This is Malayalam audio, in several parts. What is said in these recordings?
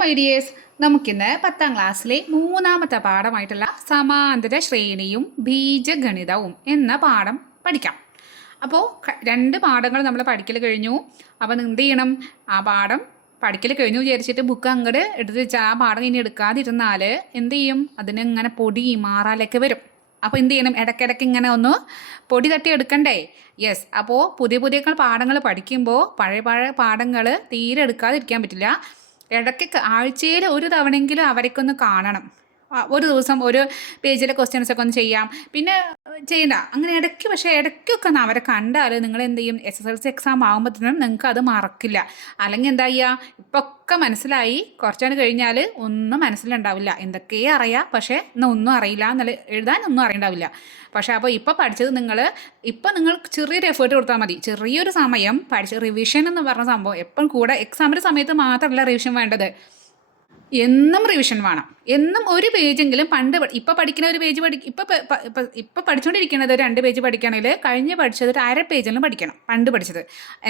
മൈ ഡിയേഴ്സ് നമുക്കിന്ന് പത്താം ക്ലാസ്സിലെ മൂന്നാമത്തെ പാഠമായിട്ടുള്ള സമാന്തര ശ്രേണിയും ബീജഗണിതവും എന്ന പാഠം പഠിക്കാം. അപ്പോൾ രണ്ട് പാഠങ്ങൾ നമ്മൾ പഠിക്കൽ കഴിഞ്ഞു. അപ്പോൾ എന്ത് ചെയ്യണം? ആ പാഠം പഠിക്കൽ കഴിഞ്ഞു വിചാരിച്ചിട്ട് ബുക്ക് അങ്ങോട്ട് എടുത്ത് വെച്ചാൽ ആ പാഠം ഇനി എടുക്കാതിരുന്നാൽ എന്ത് ചെയ്യും? അതിന് ഇങ്ങനെ പൊടി മാറാലൊക്കെ വരും. അപ്പോൾ എന്ത് ചെയ്യണം? ഇടയ്ക്കിടയ്ക്ക് ഇങ്ങനെ ഒന്ന് പൊടി തട്ടി എടുക്കണ്ടേ? യെസ് അപ്പോൾ പുതിയ പുതിയ പാഠങ്ങൾ പഠിക്കുമ്പോൾ പഴയ പഴയ പാഠങ്ങൾ തീരെ എടുക്കാതിരിക്കാൻ പറ്റില്ല. ഇടയ്ക്ക് ആഴ്ചയിൽ ഒരു തവണയെങ്കിലും അവരെക്കൊന്ന് കാണണം. ഒരു ദിവസം ഒരു പേജിലെ ക്വസ്റ്റ്യൻസ് ഒക്കെ ഒന്ന് ചെയ്യാം. പിന്നെ ചെയ്യണ്ട. അങ്ങനെ ഇടയ്ക്ക് പക്ഷേ ഇടയ്ക്കൊക്കെ ഒന്ന് അവരെ കണ്ടാൽ നിങ്ങൾ എന്ത് ചെയ്യും? S S L C exam ആകുമ്പോഴത്തേനും നിങ്ങൾക്ക് അത് മറക്കില്ല. അല്ലെങ്കിൽ എന്താ ചെയ്യുക? ഇപ്പം ഒക്കെ മനസ്സിലായി കുറച്ചാണ് കഴിഞ്ഞാൽ ഒന്നും മനസ്സിലുണ്ടാവില്ല. എന്തൊക്കെ അറിയാം? പക്ഷേ ഇന്ന് ഒന്നും അറിയില്ല എന്നുള്ള എഴുതാൻ ഒന്നും അറിയണ്ടാവില്ല. പക്ഷേ അപ്പോൾ ഇപ്പോൾ പഠിച്ചത് നിങ്ങൾ ഇപ്പം നിങ്ങൾ ചെറിയൊരു എഫേർട്ട് കൊടുത്താൽ മതി. ചെറിയൊരു സമയം പഠിച്ച് റിവിഷൻ എന്ന് പറഞ്ഞ സംഭവം എപ്പോഴും കൂടെ? എക്സാമിന്റെ സമയത്ത് മാത്രമല്ല റിവിഷൻ വേണ്ടത്. എന്നും റിവിഷൻ വേണം. എന്നും ഒരു പേജെങ്കിലും പണ്ട് ഇപ്പം പഠിക്കുന്ന ഒരു പേജ് പഠി ഇപ്പം ഇപ്പം പഠിച്ചുകൊണ്ടിരിക്കുന്നത് രണ്ട് പേജ് പഠിക്കുകയാണെങ്കിൽ കഴിഞ്ഞ് പഠിച്ചത് ഒരു അര പേജെങ്കിലും പഠിക്കണം പണ്ട് പഠിച്ചത്.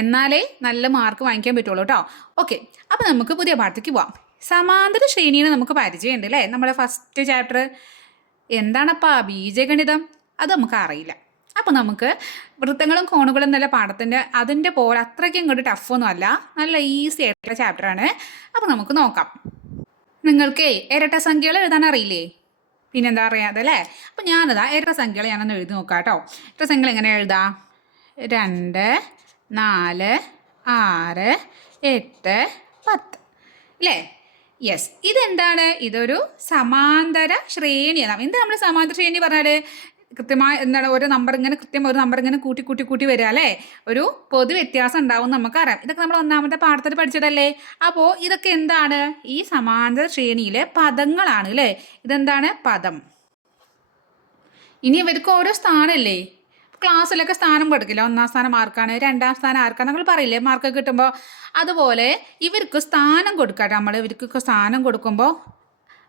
എന്നാലേ നല്ല മാർക്ക് വാങ്ങിക്കാൻ പറ്റുള്ളൂ കേട്ടോ ഓക്കെ അപ്പോൾ നമുക്ക് പുതിയ പാഠത്തേക്ക് പോവാം. സമാന്തര ശ്രേണിയെ നമുക്ക് പരിചയമുണ്ട് അല്ലേ നമ്മുടെ ഫസ്റ്റ് ചാപ്റ്റർ എന്താണപ്പാ ബീജഗണിതം? അത് നമുക്ക് അറിയില്ല. അപ്പോൾ നമുക്ക് വൃത്തങ്ങളും കോണുകളും എന്നുള്ള പാഠത്തിന്റെ അതിന്റെ പോലെ അത്രയ്ക്കും ഇങ്ങോട്ട് ടഫൊന്നും അല്ല. നല്ല ഈസി ആയിട്ടുള്ള ചാപ്റ്ററാണ് അപ്പോൾ നമുക്ക് നോക്കാം. നിങ്ങൾക്കേ ഇരട്ട സംഖ്യകൾ എഴുതാൻ അറിയില്ലേ? പിന്നെന്താ അറിയാതെ അല്ലേ അപ്പം ഞാനതാ ഇരട്ട സംഖ്യകൾ ഞാനൊന്ന് എഴുതി നോക്കാം കേട്ടോ ഇരട്ട സംഖ്യകൾ എങ്ങനെ എഴുതാം? രണ്ട് നാല് ആറ് എട്ട് പത്ത്. അല്ലേ? യെസ് ഇതെന്താണ്? ഇതൊരു സമാന്തര ശ്രേണിയാണ് എന്ത് നമ്മൾ സമാന്തര ശ്രേണി പറഞ്ഞാൽ കൃത്യമായി എന്താണ് ഓരോ നമ്പർ ഇങ്ങനെ കൃത്യം ഒരു നമ്പർ ഇങ്ങനെ കൂട്ടി കൂട്ടി കൂട്ടി വരിക അല്ലേ? ഒരു പൊതു വ്യത്യാസം ഉണ്ടാവും നമുക്കറിയാം. ഇതൊക്കെ നമ്മൾ ഒന്നാമത്തെ പാഠത്തിൽ പഠിച്ചതല്ലേ? അപ്പോൾ ഇതൊക്കെ എന്താണ്? ഈ സമാന്തര ശ്രേണിയിലെ പദങ്ങളാണ് അല്ലേ? ഇതെന്താണ്? പദം. ഇനി ഇവർക്ക് ഓരോ സ്ഥാനമല്ലേ ക്ലാസ്സിലൊക്കെ സ്ഥാനം കൊടുക്കില്ല? ഒന്നാം സ്ഥാനം ആർക്കാണ്? രണ്ടാം സ്ഥാനം ആർക്കാണ്? നമ്മൾ പറയില്ലേ മാർക്ക് കിട്ടുമ്പോൾ അതുപോലെ ഇവർക്ക് സ്ഥാനം കൊടുക്കാം നമ്മൾ ഇവർക്കൊക്കെ സ്ഥാനം കൊടുക്കുമ്പോൾ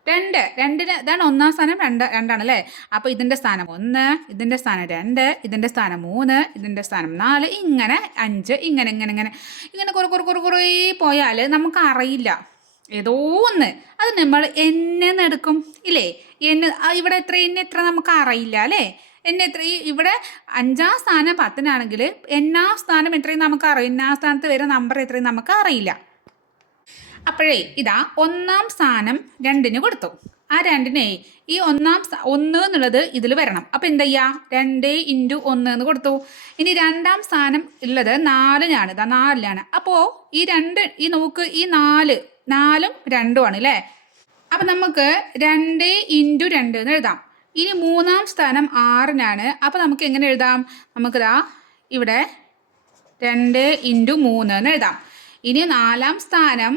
രണ്ട്. രണ്ടിന് ഇതാണ് ഒന്നാം സ്ഥാനം രണ്ട് രണ്ടാണ് അല്ലേ അപ്പോൾ ഇതിന്റെ സ്ഥാനം ഒന്ന് ഇതിന്റെ സ്ഥാനം രണ്ട് ഇതിന്റെ സ്ഥാനം മൂന്ന് ഇതിന്റെ സ്ഥാനം നാല് ഇങ്ങനെ അഞ്ച് ഇങ്ങനെ ഇങ്ങനെ ഇങ്ങനെ. ഇങ്ങനെ കുറേ കുറേ കുറേ കുറേ പോയാൽ നമുക്ക് അറിയില്ല ഏതോ ഒന്ന്. അത് നമ്മൾ എന്നെ എടുക്കും ഇല്ലേ? എന്നെ ഇവിടെ എത്ര എന്നെ എത്ര നമുക്ക് അറിയില്ല അല്ലേ? എന്നെ എത്ര ഈ ഇവിടെ അഞ്ചാം സ്ഥാനം പത്തിനാണെങ്കിൽ എന്നാം സ്ഥാനം എത്രയും നമുക്ക് അറിയാം എന്നാം സ്ഥാനത്ത് വരുന്ന നമ്പർ എത്രയും നമുക്ക് അറിയില്ല അപ്പോഴേ ഇതാ ഒന്നാം സ്ഥാനം രണ്ടിന് കൊടുത്തു. ആ രണ്ടിനെ ഈ ഒന്നാം ഒന്ന് എന്നുള്ളത് ഇതിൽ വരണം. അപ്പോൾ എന്താ ചെയ്യുക രണ്ട് ഇന്റു ഒന്ന് എന്ന് കൊടുത്തു. ഇനി രണ്ടാം സ്ഥാനം ഉള്ളത് നാലിനാണ്. ഇതാ നാലിലാണ്. അപ്പോൾ ഈ രണ്ട് ഈ നോക്ക് ഈ നാല് നാലും രണ്ടുമാണ് അല്ലേ അപ്പം നമുക്ക് രണ്ട് ഇന്റു രണ്ട് എന്ന് എഴുതാം. ഇനി മൂന്നാം സ്ഥാനം ആറിനാണ്. അപ്പോൾ നമുക്ക് എങ്ങനെ എഴുതാം? നമുക്കിതാ ഇവിടെ രണ്ട് ഇന്റു മൂന്ന് എന്ന് എഴുതാം. ഇനി നാലാം സ്ഥാനം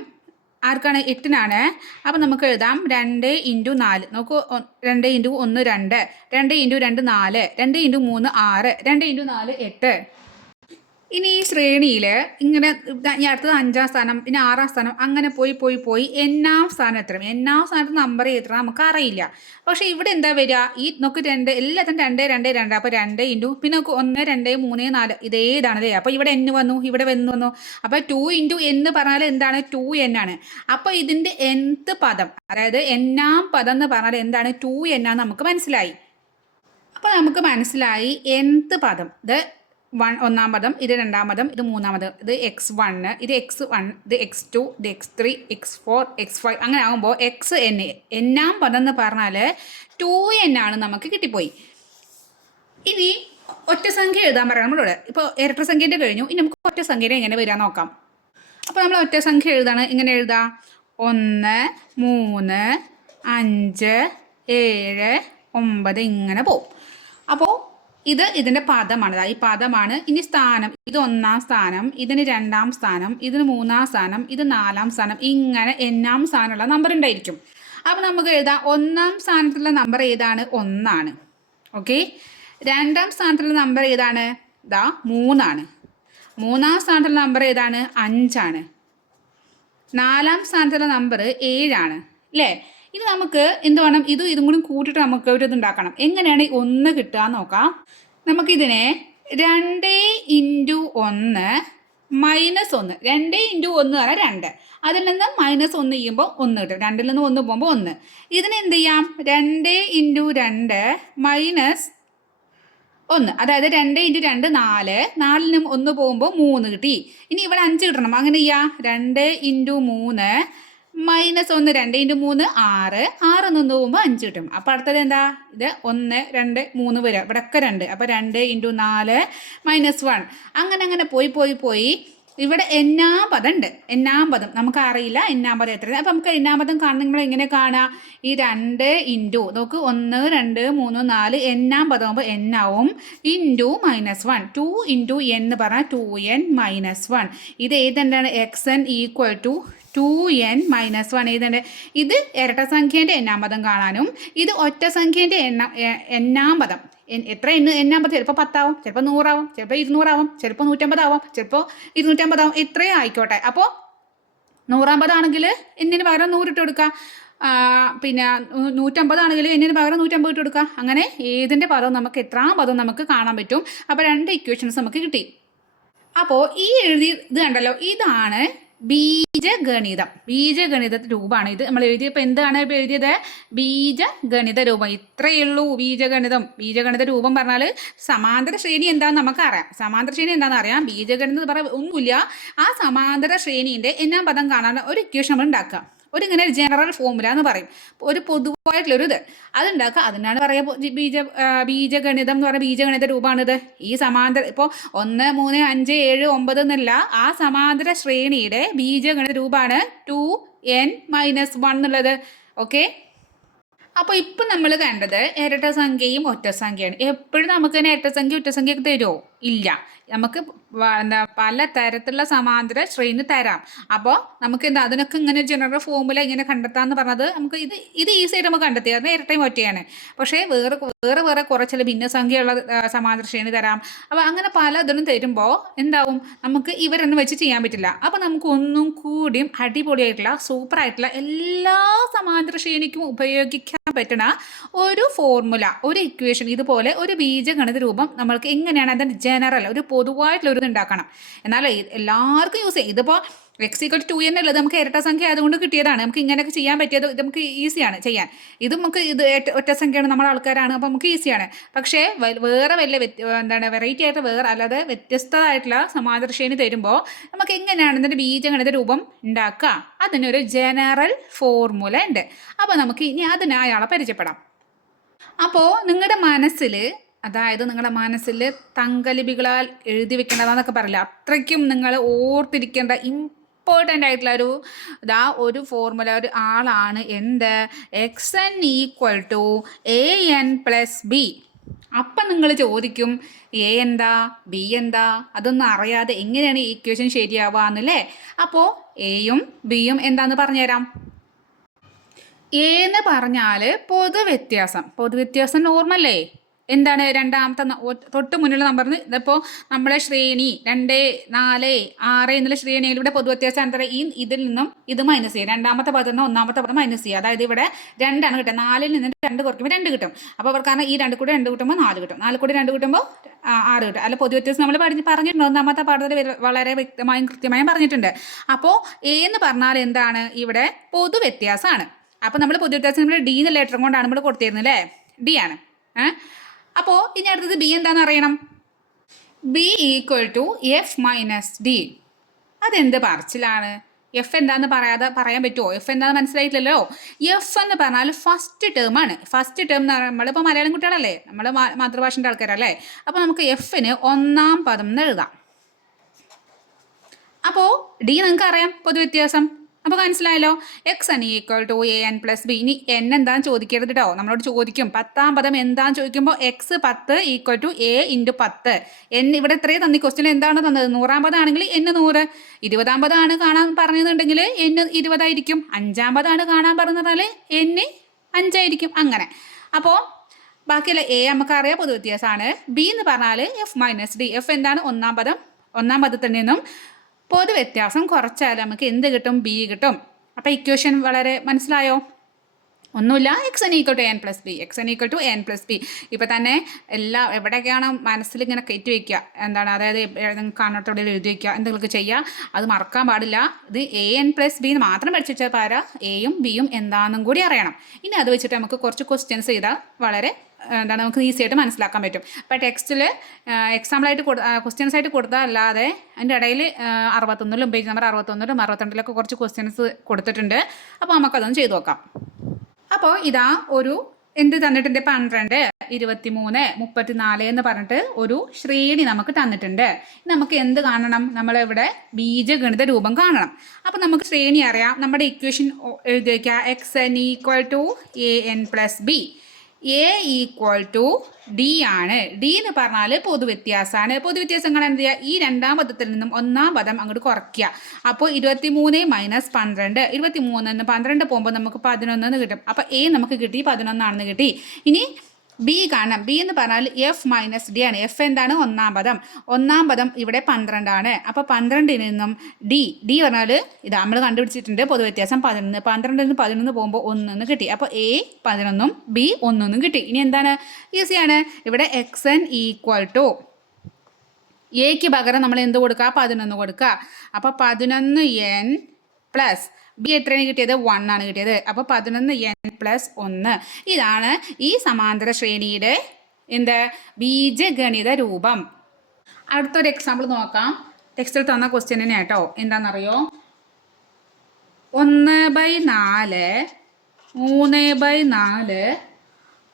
ആർക്കാണ്? എട്ടിനാണ്. അപ്പം നമുക്ക് എഴുതാം. രണ്ട് ഇന്റു നാല്. നോക്കൂ രണ്ട് ഇന്റു ഒന്ന് രണ്ട്. രണ്ട് ഇന്റു രണ്ട് നാല്. രണ്ട് ഇന്റു മൂന്ന് ആറ്. രണ്ട് ഇന്റു നാല് എട്ട്. ഇനി ഈ ശ്രേണിയിൽ ഇങ്ങനെ ഞാൻ അടുത്തത് അഞ്ചാം സ്ഥാനം പിന്നെ ആറാം സ്ഥാനം അങ്ങനെ പോയി പോയി പോയി എന്നാം സ്ഥാനം എത്ര എന്നാം സ്ഥാനത്ത് നമ്പർ എത്ര നമുക്ക് അറിയില്ല. പക്ഷെ ഇവിടെ എന്താ വരിക? ഈ നമുക്ക് രണ്ട് എല്ലാത്തിനും രണ്ട് രണ്ട് രണ്ട്. അപ്പോൾ രണ്ട് ഇന്റു പിന്നെ നമുക്ക് ഒന്ന് രണ്ട് മൂന്ന് നാല്. ഇതേ ഇതാണ് അല്ലേ അപ്പോൾ ഇവിടെ എന്ന് വന്നു ഇവിടെ വന്ന് വന്നു. അപ്പോൾ ടു ഇന്റു എന്ന് പറഞ്ഞാൽ എന്താണ്? ടു എൻ ആണ്. അപ്പോൾ ഇതിന്റെ എന്ത് പദം അതായത് എന്നാം പദം എന്ന് പറഞ്ഞാൽ എന്താണ്? ടു എന്നാന്ന് നമുക്ക് മനസ്സിലായി. അപ്പോൾ നമുക്ക് മനസ്സിലായി എന്ത് പദം. ഇത് വൺ ഒന്നാം പദം ഇത് രണ്ടാം പദം ഇത് മൂന്നാം പദം ഇത് എക്സ് വണ്ണ് ഇത് എക്സ് വൺ ഇത് എക്സ് ടു ഇത് X three X four X five അങ്ങനെ ആകുമ്പോൾ എക്സ് എൻ എന്നാം പദം എന്ന് പറഞ്ഞാൽ ടു എൻ ആണ് നമുക്ക് കിട്ടിപ്പോയി. ഇനി ഒറ്റ സംഖ്യ എഴുതാൻ പറയാം നമ്മളോട് ഇപ്പോൾ ഇരട്ട സംഖ്യന്റെ കഴിഞ്ഞു. ഇനി നമുക്ക് ഒറ്റ സംഖ്യയുടെ എങ്ങനെ വരാൻ നോക്കാം. അപ്പോൾ നമ്മൾ ഒറ്റ സംഖ്യ എഴുതാണ്. ഇങ്ങനെ എഴുതാം? ഒന്ന് മൂന്ന് അഞ്ച് ഏഴ് ഒമ്പത് ഇങ്ങനെ പോവും. അപ്പോൾ ഇത് ഇതിന്റെ പദമാണ്. ഈ പദമാണ്. ഇനി സ്ഥാനം. ഇത് ഒന്നാം സ്ഥാനം. ഇതിന് രണ്ടാം സ്ഥാനം. ഇതിന് മൂന്നാം സ്ഥാനം. ഇത് നാലാം സ്ഥാനം. ഇങ്ങനെ എന്നാം സ്ഥാനമുള്ള നമ്പർ ഉണ്ടായിരിക്കും. അപ്പോൾ നമുക്ക് എഴുതാം. ഒന്നാം സ്ഥാനത്തുള്ള നമ്പർ ഏതാണ്? ഒന്നാണ്. ഓക്കെ രണ്ടാം സ്ഥാനത്തുള്ള നമ്പർ ഏതാണ്? ദാ മൂന്നാണ്. മൂന്നാം സ്ഥാനത്തുള്ള നമ്പർ ഏതാണ്? അഞ്ചാണ്. നാലാം സ്ഥാനത്തുള്ള നമ്പർ ഏഴാണ്. അല്ലേ ഇനി നമുക്ക് എന്ത് വേണം? ഇതും ഇതും കൂടി കൂട്ടിയിട്ട് നമുക്ക് ഒരു ഇത് ഉണ്ടാക്കണം. എങ്ങനെയാണ് ഒന്ന് കിട്ടുക നോക്കാം. നമുക്കിതിനെ രണ്ട് ഇന്റു ഒന്ന് മൈനസ് ഒന്ന്. രണ്ട് ഇന്റു ഒന്ന് പറഞ്ഞാൽ രണ്ട്. അതിൽ നിന്ന് മൈനസ് ഒന്ന് ചെയ്യുമ്പോൾ ഒന്ന് കിട്ടും. രണ്ടിൽ നിന്ന് ഒന്ന് പോകുമ്പോൾ ഒന്ന്. ഇതിന് എന്ത് ചെയ്യാം? രണ്ട് ഇന്റു രണ്ട് മൈനസ് ഒന്ന്. അതായത് രണ്ട് ഇന്റു രണ്ട് നാല്. നാലിൽ നിന്ന് ഒന്ന് പോകുമ്പോൾ മൂന്ന് കിട്ടി. ഇനി ഇവിടെ അഞ്ച് കിട്ടണം. അങ്ങനെ ചെയ്യാം. രണ്ട് ഇന്റു മൂന്ന് മൈനസ് ഒന്ന് രണ്ട് ഇന്റു മൂന്ന് ആറ്. ആറ് നിന്ന് പോകുമ്പോൾ അഞ്ച് കിട്ടും. അപ്പോൾ അടുത്തത് എന്താ? ഇത് ഒന്ന് രണ്ട് മൂന്ന് വരിക ഇവിടെയൊക്കെ രണ്ട്. അപ്പോൾ രണ്ട് ഇന്റു നാല് മൈനസ് വൺ. അങ്ങനെ അങ്ങനെ പോയി പോയി പോയി. ഇവിടെ എന്നാം പദം ഉണ്ട് എന്നാം പദം നമുക്ക് അറിയില്ല എന്നാം പദം എത്ര അപ്പം നമുക്ക് എന്നാം പദം കാണുന്ന എങ്ങനെ കാണുക ഈ രണ്ട് ഇന്റു നോക്ക് ഒന്ന് രണ്ട് മൂന്ന് നാല് എന്നാം പദം ആകുമ്പോൾ എന്നാവും into minus one. Two into എന്ന് പറഞ്ഞാൽ ടു എൻ മൈനസ് വൺ. ഇത് ഏതെന്താണ്? X N equal to two N minus one ഏതുണ്ട് ഇത് ഇരട്ട സംഖ്യേന്റെ എണ്ണാമതം പദം കാണാനും ഇത് ഒറ്റ സംഖ്യേന്റെ എണ്ണ എണ്ണാമതം പദം എത്ര എണ്ണ എണ്ണാം പദം ചിലപ്പോൾ പത്താവും ചിലപ്പോൾ നൂറാവും ചിലപ്പോൾ ഇരുന്നൂറാവും ചിലപ്പോൾ നൂറ്റമ്പതാവും ചിലപ്പോൾ ഇരുന്നൂറ്റമ്പതാവും. ഇത്രയും ആയിക്കോട്ടെ. അപ്പോൾ നൂറാമ്പതാണെങ്കിൽ എന്നിന് പകരം നൂറിട്ട് കൊടുക്കുക പിന്നെ നൂറ്റമ്പതാണെങ്കിൽ എന്നിന് പകരം നൂറ്റമ്പത് ഇട്ട് കൊടുക്കുക അങ്ങനെ ഏതിന്റെ പദവും നമുക്ക് എത്രാം പദം നമുക്ക് കാണാൻ പറ്റും. അപ്പോൾ രണ്ട് ഇക്വേഷൻസ് നമുക്ക് കിട്ടി. അപ്പോൾ ഈ എഴുതി ഇത് കണ്ടല്ലോ ഇതാണ് ബീജഗണിതം. ബീജഗണിത രൂപമാണ് ഇത്. നമ്മൾ എഴുതിയപ്പോൾ എന്താണ് ഇപ്പോൾ എഴുതിയത്? ബീജഗണിത രൂപം. ഇത്രയേ ഉള്ളൂ ബീജഗണിതം. ബീജഗണിത രൂപം പറഞ്ഞാൽ സമാന്തര ശ്രേണി എന്താണെന്ന് നമുക്കറിയാം. സമാന്തര ശ്രേണി എന്താണെന്ന് അറിയാം? ബീജഗണിതം പറയാൻ ഒന്നുമില്ല. ആ സമാന്തര ശ്രേണീന്റെ എന്നാം പദം കാണാൻ ഒരു ഇക്വേഷൻ നമ്മൾ ഉണ്ടാക്കുക. ഒരു ഇങ്ങനെ ജനറൽ ഫോമുല എന്ന് പറയും. ഒരു പൊതുവായിട്ടുള്ളൊരു ഇത്. അതുണ്ടാക്കുക. അതിനാണ് പറയുക ബീജ ബീജഗണിതം എന്ന് പറയുന്ന ബീജഗണിത രൂപമാണിത് ഈ സമാന്തര ഇപ്പോൾ ഒന്ന് മൂന്ന് അഞ്ച് ഏഴ് ഒമ്പത് എന്നല്ല. ആ സമാന്തര ശ്രേണിയുടെ ബീജഗണിത രൂപമാണ് ടു എൻ മൈനസ് വൺ എന്നുള്ളത്. ഓക്കെ? അപ്പോൾ ഇപ്പം നമ്മൾ കണ്ടത് ഇരട്ട സംഖ്യയും ഒറ്റ സംഖ്യയാണ് എപ്പോഴും നമുക്ക് തന്നെ ഇരട്ട സംഖ്യ സംഖ്യ തരുമോ ഇല്ല. നമുക്ക് എന്താ പല തരത്തിലുള്ള സമാന്തര ശ്രേണി തരാം. അപ്പോൾ നമുക്ക് എന്താ അതിനൊക്കെ ഇങ്ങനെ ജനറൽ ഫോമുല ഇങ്ങനെ കണ്ടെത്താന്ന് പറഞ്ഞത് നമുക്ക് ഇത് ഇത് ഈസി ആയിട്ട് നമുക്ക് കണ്ടെത്തി. അത് ഇരട്ടയും ഒറ്റയാണ്. പക്ഷേ വേറെ വേറെ വേറെ കുറച്ചിൽ ഭിന്നസംഖ്യയുള്ള സമാന്തര ശ്രേണി തരാം. അപ്പോൾ അങ്ങനെ പല ഇതിനും തരുമ്പോൾ എന്താവും? നമുക്ക് ഇവരൊന്നും വെച്ച് ചെയ്യാൻ പറ്റില്ല. അപ്പോൾ നമുക്ക് ഒന്നും കൂടിയും അടിപൊളിയായിട്ടുള്ള സൂപ്പർ ആയിട്ടുള്ള എല്ലാ സമാന്തര ശ്രേണിക്കും ഉപയോഗിക്കാൻ പറ്റുന്ന ഒരു ഫോർമുല ഒരു ഇക്വേഷൻ ഇതുപോലെ ഒരു ബീജഗണിത രൂപം നമ്മൾക്ക് എങ്ങനെയാണ് അതിന്റെ ജനറൽ ഒരു പൊതുവായിട്ടുള്ള ഒരു ഉണ്ടാക്കണം എന്നാൽ എല്ലാവർക്കും യൂസ് ചെയ്യും. ഇതിപ്പോൾ എക്സിക്കൽ ടു ടു എന്നുള്ളത് നമുക്ക് ഇരട്ട സംഖ്യ ആയതുകൊണ്ട് കിട്ടിയതാണ്. നമുക്ക് ഇങ്ങനെയൊക്കെ ചെയ്യാൻ പറ്റിയത് ഇത് നമുക്ക് ഈസിയാണ് ചെയ്യാൻ. ഇത് നമുക്ക് ഇത് ഒറ്റ സംഖ്യയാണ് നമ്മുടെ ആൾക്കാരാണ് അപ്പോൾ നമുക്ക് ഈസിയാണ് പക്ഷേ വേറെ വലിയ എന്താണ് വെറൈറ്റി ആയിട്ട് വേറെ അല്ലാതെ വ്യത്യസ്തമായിട്ടുള്ള സമാദർശേനി തരുമ്പോൾ നമുക്ക് എങ്ങനെയാണ് ഇതിന്റെ ബീജഗണിത രൂപം ഉണ്ടാക്കുക? അതിനൊരു ജനറൽ ഫോർമുല ഉണ്ട്. അപ്പോൾ നമുക്ക് ഇനി അതിനെ അയാളെ പരിചയപ്പെടാം. അപ്പോൾ നിങ്ങളുടെ മനസ്സിൽ അതായത് നിങ്ങളുടെ മനസ്സിൽ തങ്കലിപികളാൽ എഴുതി വെക്കേണ്ടതാന്നൊക്കെ പറയില്ല? അത്രയ്ക്കും നിങ്ങൾ ഓർത്തിരിക്കേണ്ട ഇമ്പോർട്ടന്റ് ആയിട്ടുള്ള ഒരു ഇതാ ഒരു ഫോർമുല ഒരു ആളാണ് എന്ത്? X N equal to A N plus B അപ്പം നിങ്ങൾ ചോദിക്കും എ എന്താ? ബി എന്താ? അതൊന്നും അറിയാതെ എങ്ങനെയാണ് ഈക്വേഷൻ ശരിയാവുക എന്നല്ലേ? അപ്പോൾ എയും ബിയും എന്താന്ന് പറഞ്ഞുതരാം. എന്ന് പറഞ്ഞാൽ പൊതുവ്യത്യാസം. പൊതുവ്യത്യാസം നോർമല്ലേ എന്താണ് രണ്ടാമത്തെ തൊട്ട് മുന്നിലുള്ള നമ്പറിന് ഇതിപ്പോൾ നമ്മളെ ശ്രേണി രണ്ട് നാല് ആറ് എന്നുള്ള ശ്രേണിയിലൂടെ പൊതുവ്യത്യാസം എന്താ ഈ ഇതിൽ നിന്നും ഇത് മൈനസ് ചെയ്യുക. രണ്ടാമത്തെ പദത്തിൽ നിന്ന് ഒന്നാമത്തെ പദം മൈനസ് ചെയ്യുക. അതായത് ഇവിടെ രണ്ടാണ് കിട്ടുക. നാലിൽ നിന്ന് രണ്ട് കുറയ്ക്കുമ്പോൾ രണ്ട് കിട്ടും. അപ്പോൾ അവർ കാരണം ഈ രണ്ട് കൂടെ രണ്ട് കിട്ടുമ്പോൾ നാല് കിട്ടും. നാല് കൂടി രണ്ട് കിട്ടുമ്പോൾ ആറ് കിട്ടും. അല്ല പൊതുവ്യത്യാസം നമ്മൾ പഠിച്ച് പറഞ്ഞിട്ടുണ്ട്. ഒന്നാമത്തെ പാഠത്തിൽ വളരെ വ്യക്തമായും കൃത്യമായും പറഞ്ഞിട്ടുണ്ട്. അപ്പോൾ എ എന്ന് പറഞ്ഞാൽ എന്താണ്? ഇവിടെ പൊതുവ്യത്യാസമാണ്. അപ്പോൾ നമ്മൾ പൊതുവ്യത്യാസം നമ്മൾ ഡി എന്ന ലെറ്റർ കൊണ്ടാണ് നമ്മൾ കൊടുത്തിരുന്നത് അല്ലേ? ഡി ആണ്. ഏ? അപ്പോൾ ഇനി അടുത്തത് ബി എന്താണെന്ന് അറിയണം? B equal to F minus D അതെന്ത് പറച്ചിലാണ്? എഫ് എന്താന്ന് പറയാതെ പറയാൻ പറ്റുമോ എഫ് എന്താന്ന് മനസ്സിലായിട്ടില്ലല്ലോ? എഫ് എന്ന് പറഞ്ഞാൽ ഫസ്റ്റ് ടേം ആണ്. ഫസ്റ്റ് ടേം എന്ന് പറയുമ്പോൾ നമ്മളിപ്പോൾ മലയാളം കുട്ടികളല്ലേ? നമ്മൾ മാതൃഭാഷന്റെ ആൾക്കാരല്ലേ? അപ്പോൾ നമുക്ക് എഫിന് ഒന്നാം പദം എന്ന് എഴുതാം. അപ്പോൾ ഡി നിങ്ങൾക്ക് അറിയാം പൊതുവ്യത്യാസം? അപ്പോൾ മനസ്സിലായല്ലോ? X N equal to A N plus B ഇനി എൻ എന്താന്ന് ചോദിക്കരുത് കേട്ടോ നമ്മളോട് ചോദിക്കും പത്താം പദം എന്താന്ന് ചോദിക്കുമ്പോൾ എക്സ് പത്ത് ഈക്വൽ ടു എ ഇന്റു പത്ത്. എൻ ഇവിടെ ഇത്രയും തന്നി. ക്വസ്റ്റ്യൻ എന്താണ് തന്നത്? നൂറാം പദമാണെങ്കിൽ എൻ നൂറ്. ഇരുപതാം പദമാണ് കാണാൻ പറഞ്ഞതെന്നുണ്ടെങ്കിൽ എൻ ഇരുപതായിരിക്കും. അഞ്ചാം പദമാണ് കാണാൻ പറഞ്ഞാൽ എൻ അഞ്ചായിരിക്കും. അങ്ങനെ. അപ്പോൾ ബാക്കിയുള്ള എ നമുക്കറിയാം പൊതുവ്യത്യാസമാണ്. ബി എന്ന് പറഞ്ഞാൽ എഫ് മൈനസ് ഡി എഫ് എന്താണ്? ഒന്നാം പദം. ഒന്നാം പദത്തിൽ നിന്നും പൊതുവ്യത്യാസം കുറച്ചാൽ നമുക്ക് എന്ത് കിട്ടും ബി കിട്ടും. അപ്പോൾ ഇക്വേഷൻ വളരെ മനസ്സിലായോ? ഒന്നുമില്ല. X N equal to N plus B X N equal to N plus B ഇപ്പം തന്നെ എല്ലാ എവിടെയൊക്കെയാണ് മനസ്സിൽ ഇങ്ങനെ കയറ്റി വയ്ക്കുക എന്താണ്? അതായത് കാണത്തോടെ എഴുതി വയ്ക്കുക എന്തെങ്കിലും ചെയ്യുക. അത് മറക്കാൻ പാടില്ല. ഇത് എ എൻ പ്ലസ് ബി എന്ന് മാത്രം പഠിച്ചിട്ട് പാര. എയും ബിയും എന്താണെന്നും കൂടി അറിയണം. ഇനി അത് വെച്ചിട്ട് നമുക്ക് കുറച്ച് ക്വസ്റ്റ്യൻസ് ചെയ്താൽ വളരെ എന്താണ്? നമുക്ക് ഈസി ആയിട്ട് മനസ്സിലാക്കാൻ പറ്റും. അപ്പോൾ ടെക്സ്റ്റിൽ എക്സാമ്പിളായിട്ട് കൊടു ക്വസ്റ്റ്യൻസ് ആയിട്ട് കൊടുത്താൽ അല്ലാതെ അതിന്റെ ഇടയിൽ അറുപത്തൊന്നിലും പേജ് നമ്പർ അറുപത്തൊന്നിലും അറുപത്തിരണ്ടിലൊക്കെ കുറച്ച് ക്വസ്റ്റ്യൻസ് കൊടുത്തിട്ടുണ്ട്. അപ്പോൾ നമുക്കതൊന്ന് ചെയ്തു നോക്കാം. അപ്പോൾ ഇതാ ഒരു എന്ത് തന്നിട്ടുണ്ട്? പന്ത്രണ്ട് ഇരുപത്തിമൂന്ന് മുപ്പത്തിനാല് എന്ന് പറഞ്ഞിട്ട് ഒരു ശ്രേണി നമുക്ക് തന്നിട്ടുണ്ട്. നമുക്ക് എന്ത് കാണണം? നമ്മൾ നമ്മളിവിടെ ബീജഗണിത രൂപം കാണണം. അപ്പോൾ നമുക്ക് ശ്രേണി അറിയാം. നമ്മുടെ ഇക്വേഷൻ എഴുതി വയ്ക്കുക X N equal to A N plus B A equal to D ആണ്. ഡി എന്ന് പറഞ്ഞാൽ പൊതുവ്യത്യാസമാണ് പൊതുവ്യത്യാസങ്ങൾ എന്ത് ചെയ്യുക ഈ രണ്ടാം പദത്തിൽ നിന്നും ഒന്നാം പദം അങ്ങോട്ട് കുറയ്ക്കുക അപ്പോൾ ഇരുപത്തി മൂന്ന് മൈനസ് പന്ത്രണ്ട്. ഇരുപത്തി മൂന്നിന്ന് പന്ത്രണ്ട് പോകുമ്പോൾ നമുക്ക് പതിനൊന്നെന്ന് കിട്ടും. അപ്പോൾ എ നമുക്ക് കിട്ടി പതിനൊന്നാണെന്ന് കിട്ടി. ഇനി ബി കാണാം. ബി എന്ന് പറഞ്ഞാൽ എഫ് മൈനസ് ഡി ആണ്. എഫ് എന്താണ്? ഒന്നാം പദം. ഒന്നാം പദം ഇവിടെ പന്ത്രണ്ടാണ്. അപ്പോൾ പന്ത്രണ്ടിൽ നിന്നും ഡി ഡി പറഞ്ഞാൽ ഇത് നമ്മൾ കണ്ടുപിടിച്ചിട്ടുണ്ട് പൊതുവ്യത്യാസം പതിനൊന്ന്. പന്ത്രണ്ടിൽ നിന്ന് പതിനൊന്ന് പോകുമ്പോൾ ഒന്നെന്ന് കിട്ടി. അപ്പോൾ എ പതിനൊന്നും ബി ഒന്നൊന്നും കിട്ടി. ഇനി എന്താണ്? ഈസിയാണ് ഇവിടെ എക്സ് എൻ ഈക്വൽ ടു എക്ക് പകരം നമ്മൾ എന്ത് കൊടുക്കുക? പതിനൊന്ന് കൊടുക്കുക. അപ്പോൾ പതിനൊന്ന് എൻ പ്ലസ് ബി എത്രയാണ് കിട്ടിയത്? വൺ ആണ് കിട്ടിയത്. അപ്പോൾ പതിനൊന്ന് എൻ പ്ലസ് ഒന്ന്. ഇതാണ് ഈ സമാന്തര ശ്രേണിയുടെ എന്ത്? ബീജഗണിത രൂപം. അടുത്തൊരു എക്സാമ്പിൾ നോക്കാം. ടെക്സ്റ്റിൽ തന്ന ക്വസ്റ്റ്യൻ തന്നെ കേട്ടോ. എന്താണെന്നറിയോ? ഒന്ന് ബൈ നാല് മൂന്ന് ബൈ നാല്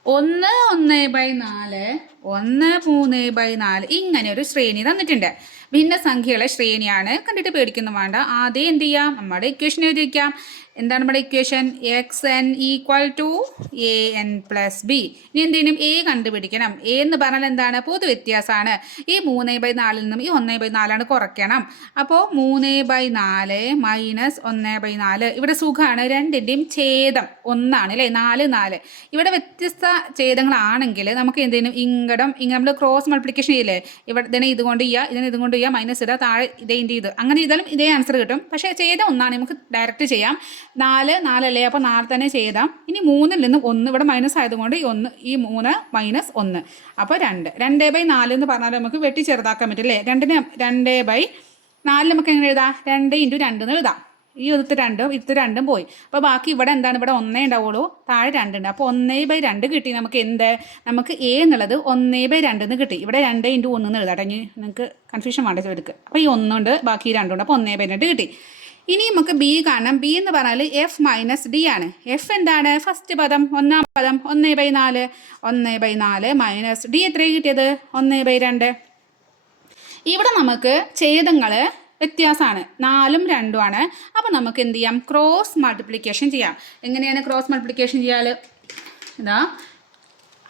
ഒന്ന് ഒന്ന് ബൈ നാല് ഒന്ന് മൂന്ന് ബൈ നാല് ഇങ്ങനെ ഒരു ശ്രേണി തന്നിട്ടുണ്ട്. ഭിന്നസംഖ്യകളെ ശ്രേണിയാണ് കണ്ടിട്ട് പേടിക്കുന്നു വേണ്ട. ആദ്യം എന്ത് ചെയ്യാം? നമ്മുടെ ഇക്വേഷൻ എഴുതി വയ്ക്കാം എന്താണ് നമ്മുടെ equation X N equal to A N plus B ഇനി എന്തെങ്കിലും എ കണ്ടുപിടിക്കണം. എ എന്ന് പറഞ്ഞാൽ എന്താണ്? പൊതു വ്യത്യാസമാണ് ഈ മൂന്ന് ബൈ നാലിൽ നിന്നും ഈ ഒന്ന് ബൈ നാലാണ് കുറയ്ക്കണം. അപ്പോൾ മൂന്ന് ബൈ നാല് മൈനസ് ഒന്ന് ബൈ നാല്. ഇവിടെ സുഖമാണ്. രണ്ടിന്റെയും ഛേദം ഒന്നാണ് അല്ലേ? നാല് നാല്. ഇവിടെ വ്യത്യസ്ത ഛേദങ്ങളാണെങ്കിൽ നമുക്ക് എന്തെങ്കിലും ചെയ്യണം ഇങ്ങടം ഇങ്ങനെ നമ്മൾ ക്രോസ് മൾട്ടിപ്ലിക്കേഷൻ ചെയ്യില്ലേ? ഇവിടെ ഇതിനെ ഇതുകൊണ്ട് ചെയ്യുക ഇതിനെ ഇതുകൊണ്ട് ചെയ്യുക മൈനസ് ഇടുക താഴെ ഇതേ ഇന്റെ ഇത് അങ്ങനെ ചെയ്താലും ഇതേ ആൻസർ കിട്ടും. പക്ഷേ ചെയ്ത ഒന്നാണ് നമുക്ക് ഡയറക്റ്റ് ചെയ്യാം. നാല് നാലല്ലേ? അപ്പോൾ നാല് തന്നെ ചെയ്താം. ഇനി മൂന്നിൽ നിന്ന് ഒന്ന് ഇവിടെ മൈനസ് ആയതുകൊണ്ട് ഈ ഒന്ന് ഈ മൂന്ന് മൈനസ് ഒന്ന്. അപ്പോൾ രണ്ട്. രണ്ട് ബൈ നാല് എന്ന് പറഞ്ഞാൽ നമുക്ക് വെട്ടി ചെറുതാക്കാൻ പറ്റും അല്ലേ? രണ്ടിന് രണ്ട് ബൈ നാലിൽ നമുക്ക് എങ്ങനെ എഴുതാം? രണ്ട് ഇന്റു രണ്ട് എന്ന് എഴുതാം. ഈ ഇത് രണ്ടും ഇത് രണ്ടും പോയി. അപ്പോൾ ബാക്കി ഇവിടെ എന്താണ്? ഇവിടെ ഒന്നേ ഉണ്ടാവുള്ളൂ. താഴെ രണ്ടുണ്ട്. അപ്പോൾ ഒന്നേ ബൈ രണ്ട് കിട്ടി. നമുക്ക് എന്ത്? നമുക്ക് എ എന്നുള്ളത് ഒന്നേ ബൈ രണ്ട് എന്ന് കിട്ടി. ഇവിടെ രണ്ട് ഇന്റു ഒന്ന് എന്ന് എഴുതാം ഇനി നിങ്ങൾക്ക് കൺഫ്യൂഷൻ വേണ്ട ചോദിക്ക് അപ്പോൾ ഈ ഒന്നുണ്ട് ബാക്കി രണ്ടുണ്ട്. അപ്പോൾ ഒന്നേ ബൈ രണ്ട് കിട്ടി. ഇനി നമുക്ക് ബി കാണാം. ബി എന്ന് പറഞ്ഞാൽ എഫ് മൈനസ് ഡി ആണ്. എഫ് എന്താണ്? ഫസ്റ്റ് പദം ഒന്നാം പദം ഒന്നേ ബൈ നാല്. ഒന്നേ ബൈ നാല് മൈനസ് ഡി എത്രയാണ് കിട്ടിയത്? ഒന്നേ ബൈ രണ്ട്. ഇവിടെ നമുക്ക് ഛേദങ്ങൾ വ്യത്യാസമാണ്. നാലും രണ്ടുമാണ് അപ്പോൾ നമുക്ക് എന്ത് ചെയ്യാം? ക്രോസ് മൾട്ടിപ്ലിക്കേഷൻ ചെയ്യാം. എങ്ങനെയാണ് ക്രോസ് മൾട്ടിപ്ലിക്കേഷൻ ചെയ്യാൽ എന്താ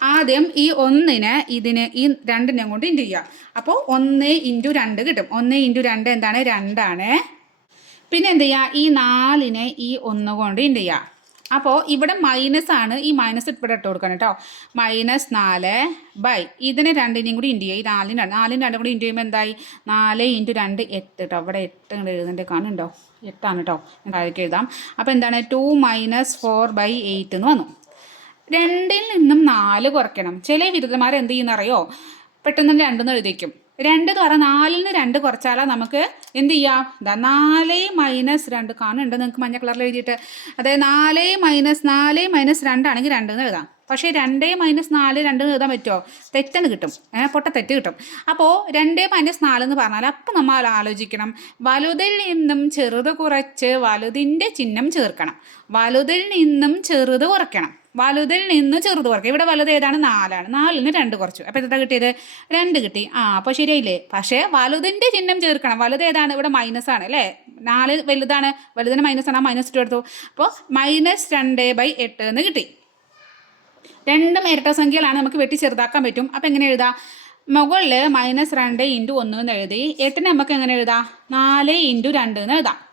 ആദ്യം ഈ ഒന്നിന് ഇതിന് ഈ രണ്ടിനെ കൊണ്ട് ഇന്റു ചെയ്യാം? അപ്പോൾ ഒന്ന് ഇന്റു രണ്ട് കിട്ടും. ഒന്ന് ഇന്റു രണ്ട് എന്താണ്? രണ്ടാണ്. പിന്നെ എന്ത് ചെയ്യുക ഈ നാലിനെ ഈ ഒന്ന് കൊണ്ട് ഇന്റു ചെയ്യുക അപ്പോൾ ഇവിടെ മൈനസ് ആണ്. ഈ മൈനസ് ഇവിടെ ഇട്ട് കൊടുക്കണം കേട്ടോ. മൈനസ് നാല് ബൈ ഇതിനെ രണ്ടിനെയും കൂടി ഇന്റു ചെയ്യുക. ഈ നാലിന് രണ്ട് നാലിന് രണ്ടും കൂടി ഇന്റു ചെയ്യുമ്പോൾ എന്തായി? നാല് ഇന്റു രണ്ട് എട്ട് കേട്ടോ അവിടെ എട്ട് ഇങ്ങനെ എഴുതുന്നുണ്ട് കാണുന്നുണ്ടോ എട്ടാണ് കേട്ടോ താഴേക്ക് എഴുതാം. അപ്പോൾ എന്താണ്? Two minus four by eight എന്ന് വന്നു. രണ്ടിൽ നിന്നും നാല് കുറയ്ക്കണം. ചില ബിരുദന്മാർ എന്ത് ചെയ്യുന്നറിയോ? പെട്ടെന്ന് രണ്ടെന്ന് എഴുതിക്കും രണ്ട് എന്ന് നാലിൽ നിന്ന് രണ്ട് കുറച്ചാലാ നമുക്ക് എന്ത് ചെയ്യാം? ഇതാ നാല് മൈനസ് രണ്ട്. കാണുന്നുണ്ട് നിങ്ങൾക്ക് മഞ്ഞ കളറിൽ എഴുതിയിട്ട്? അതായത് നാല് മൈനസ് നാല് മൈനസ് രണ്ടാണെങ്കിൽ രണ്ട് എന്ന് എഴുതാം. പക്ഷേ രണ്ടേ മൈനസ് നാല് രണ്ട് എഴുതാൻ പറ്റുമോ? തെറ്റെന്ന് കിട്ടും. പൊട്ട തെറ്റ് കിട്ടും. അപ്പോൾ രണ്ടേ മൈനസ് നാല് എന്ന് പറഞ്ഞാൽ അപ്പം നമ്മൾ ആലോചിക്കണം. വലുതിൽ നിന്നും ചെറുത് കുറച്ച് വലുതിന്റെ ചിഹ്നം ചേർക്കണം. വലുതിൽ നിന്നും ചെറുത് കുറയ്ക്കണം. വലുതിൽ നിന്ന് ചെറുത് കുറയ്ക്കുക. ഇവിടെ വലുത് ഏതാണ്? നാലാണ്. നാലിൽ നിന്ന് രണ്ട് കുറച്ചു. അപ്പോൾ എത്ര കിട്ടിയത്? രണ്ട് കിട്ടി. ആ അപ്പോൾ ശരിയായില്ലേ? പക്ഷേ വലുതിന്റെ ചിഹ്നം ചേർക്കണം. വലുത് ഏതാണ്? ഇവിടെ മൈനസ് ആണ് അല്ലേ? നാല് വലുതാണ്. വലുതിന് മൈനസ് ആണ്. മൈനസ് ടു എടുത്തു അപ്പോൾ മൈനസ് രണ്ട് ബൈ എട്ട് എന്ന് കിട്ടി. രണ്ടും ഇരട്ട സംഖ്യകളാണ് നമുക്ക് വെട്ടി ചെറുതാക്കാൻ പറ്റും. അപ്പോൾ എങ്ങനെ എഴുതാം? മുകളിൽ മൈനസ് രണ്ട് ഇന്റു ഒന്ന് എന്ന് എഴുതി. എട്ടിന് നമുക്ക് എങ്ങനെ എഴുതാം? നാല് ഇന്റു രണ്ട് എന്ന് എഴുതാം.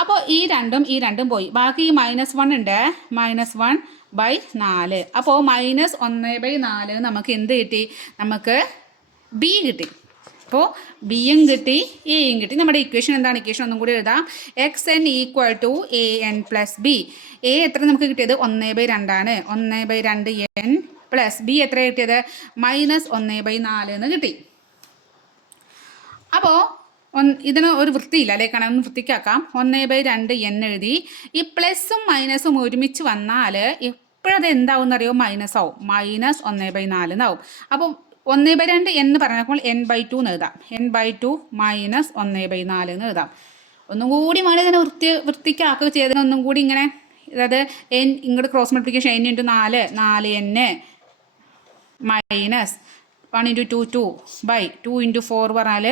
അപ്പോൾ ഈ രണ്ടും ഈ രണ്ടും പോയി. ബാക്കി ഈ മൈനസ് വൺ ഉണ്ട്. മൈനസ് വൺ ബൈ നാല്. അപ്പോൾ മൈനസ് ഒന്ന് ബൈ നാല് നമുക്ക് എന്ത് കിട്ടി? നമുക്ക് ബി കിട്ടി. അപ്പോൾ ബിയും കിട്ടി എയും കിട്ടി. നമ്മുടെ ഇക്വേഷൻ എന്താണ്? ഇക്വേഷൻ ഒന്നും കൂടി എഴുതാം. X N equal to A N plus B A എത്ര നമുക്ക് കിട്ടിയത്? ഒന്ന് ബൈ രണ്ടാണ് ഒന്ന് ബൈ രണ്ട് എൻ പ്ലസ് ബി എത്ര കിട്ടിയത്? മൈനസ് ഒന്ന് ബൈ നാല് എന്ന് കിട്ടി. അപ്പോൾ ഇതിന് ഒരു വൃത്തിയില്ല അല്ലേ? കാണാൻ ഒന്ന് വൃത്തിക്കാക്കാം. ഒന്ന് ബൈ രണ്ട് എൻ എഴുതി. ഈ പ്ലസും മൈനസും ഒരുമിച്ച് വന്നാൽ എപ്പോഴത് എന്താവും എന്നറിയോ മൈനസ് ആവും മൈനസ് ഒന്ന് ബൈ നാല് എന്നാവും. അപ്പോൾ ഒന്ന് ബൈ രണ്ട് എന്ന് പറഞ്ഞപ്പോൾ എൻ ബൈ ടു എന്ന് എഴുതാം. എൻ ബൈ ടു മൈനസ് ഒന്ന് ബൈ നാല് എന്ന് എഴുതാം. ഒന്നും കൂടി മാറി ഇതിനെ വൃത്തി വൃത്തിക്കാക്കുക ചെയ്തതിന് ഒന്നും കൂടി ഇങ്ങനെ അതായത് എൻ ഇങ്ങോട്ട് ക്രോസ് മൾട്ടിപ്ലിക്കേഷൻ എൻ ഇന്റു നാല് നാല് N minus one into two two by two into four പറഞ്ഞാൽ